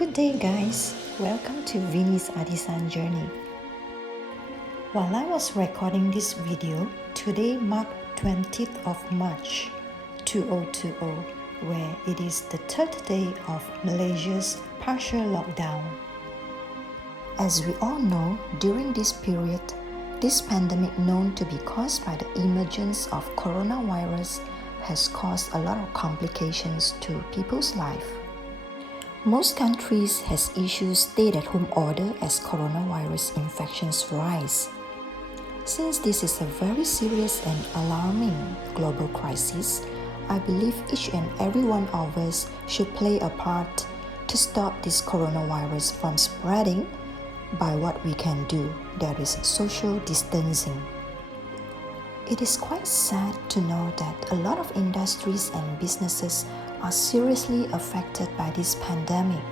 Good day guys, welcome to Vinny's Artisan Journey. While I was recording this video, today marked 20th of March 2020, where it is the third day of Malaysia's partial lockdown. As we all know, during this period, this pandemic known to be caused by the emergence of coronavirus has caused a lot of complications to people's life. Most countries has issued stay-at-home order as coronavirus infections rise. Since this is a very serious and alarming global crisis, I believe each and every one of us should play a part to stop this coronavirus from spreading by what we can do, that is social distancing. It is quite sad to know that a lot of industries and businesses are seriously affected by this pandemic.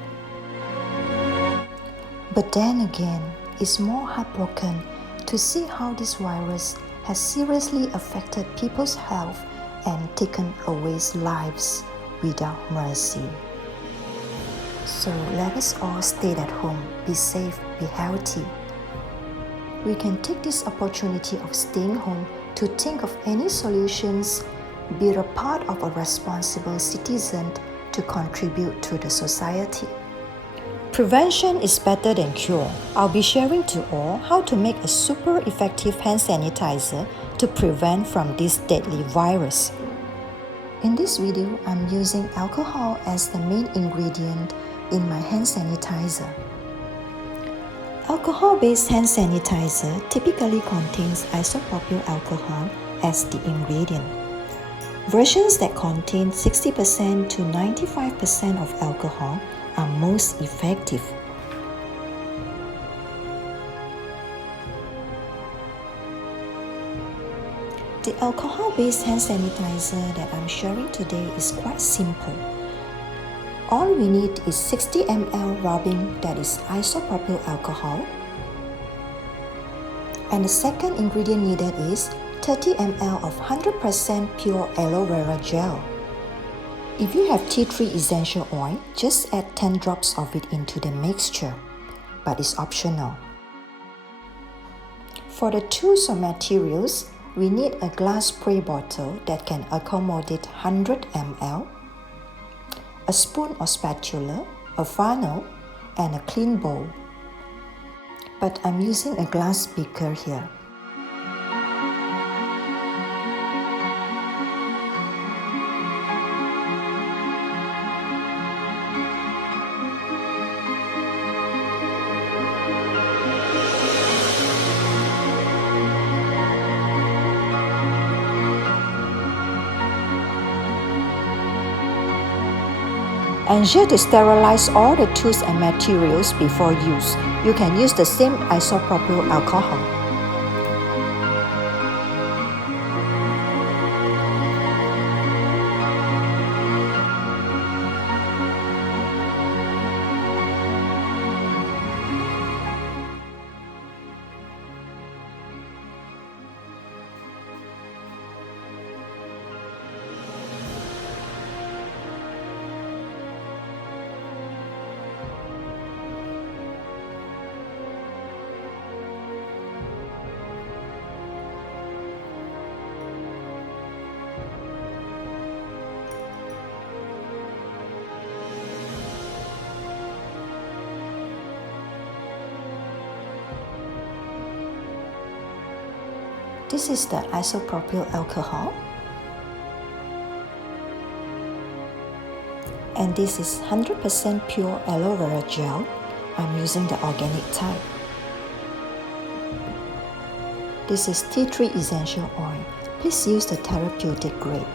But then again, it's more heartbroken to see how this virus has seriously affected people's health and taken away lives without mercy. So let us all stay at home, be safe, be healthy. We can take this opportunity of staying home to think of any solutions, be a part of a responsible citizen to contribute to the society. Prevention is better than cure. I'll be sharing to all how to make a super effective hand sanitizer to prevent from this deadly virus. In this video, I'm using alcohol as the main ingredient in my hand sanitizer. Alcohol-based hand sanitizer typically contains isopropyl alcohol as the ingredient. Versions that contain 60% to 95% of alcohol are most effective. The alcohol-based hand sanitizer that I'm sharing today is quite simple. All we need is 60 ml rubbing, that is isopropyl alcohol. And the second ingredient needed is 30 ml of 100% pure aloe vera gel. If you have tea tree essential oil, just add 10 drops of it into the mixture, but it's optional. For the tools or materials, we need a glass spray bottle that can accommodate 100 ml, a spoon or spatula, a funnel, and a clean bowl. But I'm using a glass beaker here. Ensure to sterilize all the tools and materials before use. You can use the same isopropyl alcohol. This is the isopropyl alcohol. And this is 100% pure aloe vera gel. I'm using the organic type. This is Tea Tree Essential Oil. Please use the therapeutic grade.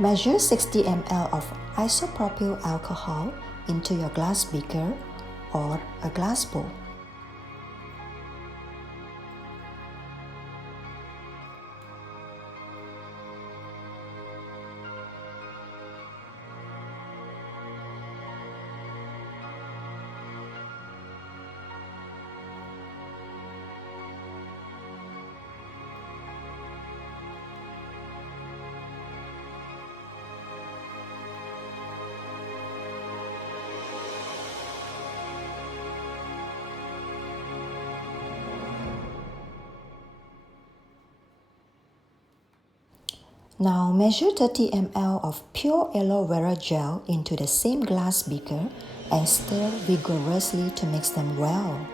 Measure 60 ml of isopropyl alcohol into your glass beaker or a glass bowl. Now measure 30 ml of pure aloe vera gel into the same glass beaker and stir vigorously to mix them well.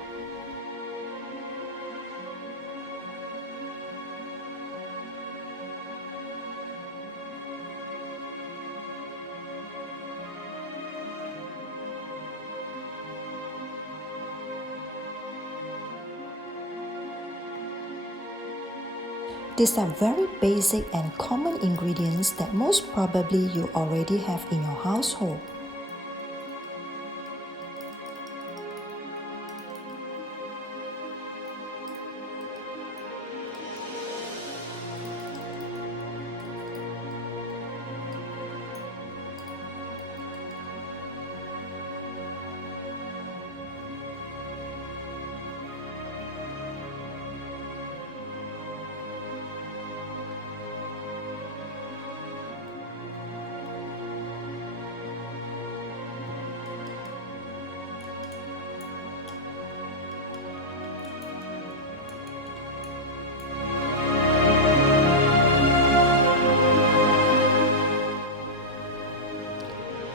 These are very basic and common ingredients that most probably you already have in your household.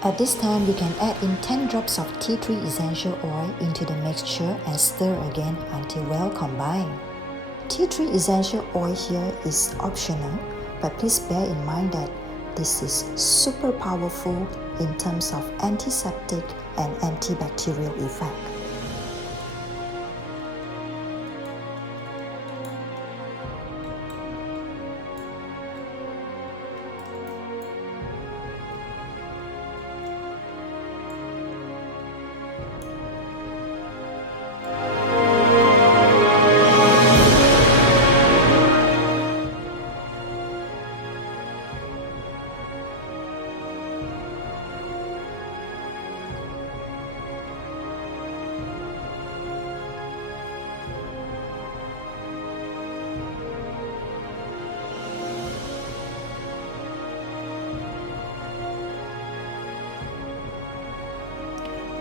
At this time, you can add in 10 drops of Tea Tree Essential Oil into the mixture and stir again until well combined. Tea Tree Essential Oil here is optional, but please bear in mind that this is super powerful in terms of antiseptic and antibacterial effect.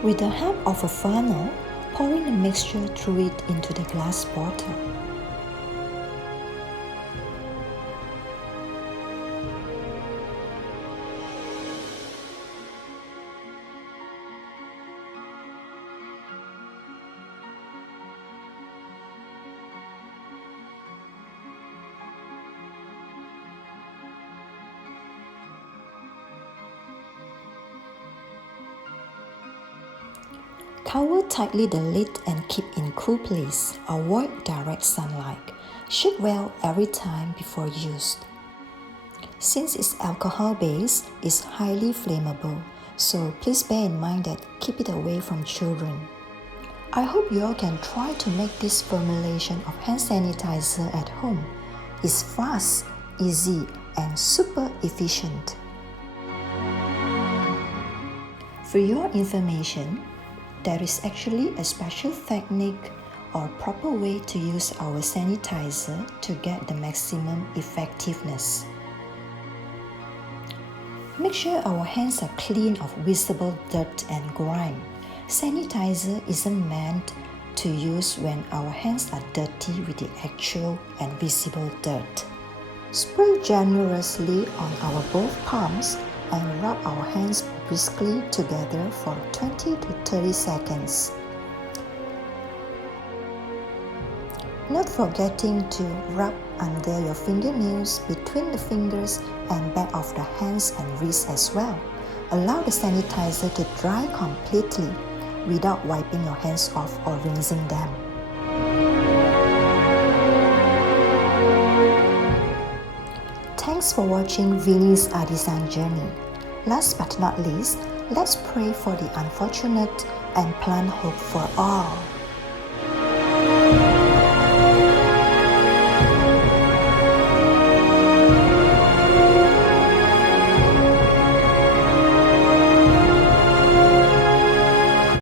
With the help of a funnel, pour in the mixture through it into the glass bottle. Cover tightly the lid and keep in cool place. Avoid direct sunlight. Shake well every time before use. Since it's alcohol-based, it's highly flammable, so please bear in mind that keep it away from children. I hope you all can try to make this formulation of hand sanitizer at home. It's fast, easy, and super efficient. For your information, there is actually a special technique or proper way to use our sanitizer to get the maximum effectiveness. Make sure our hands are clean of visible dirt and grime. Sanitizer isn't meant to use when our hands are dirty with the actual and visible dirt. Spray generously on our both palms and rub our hands briskly together for 20 to 30 seconds. Not forgetting to rub under your fingernails, between the fingers and back of the hands and wrists as well. Allow the sanitizer to dry completely without wiping your hands off or rinsing them. Thanks for watching Vinny's Artisan Journey. Last but not least, let's pray for the unfortunate and plant hope for all.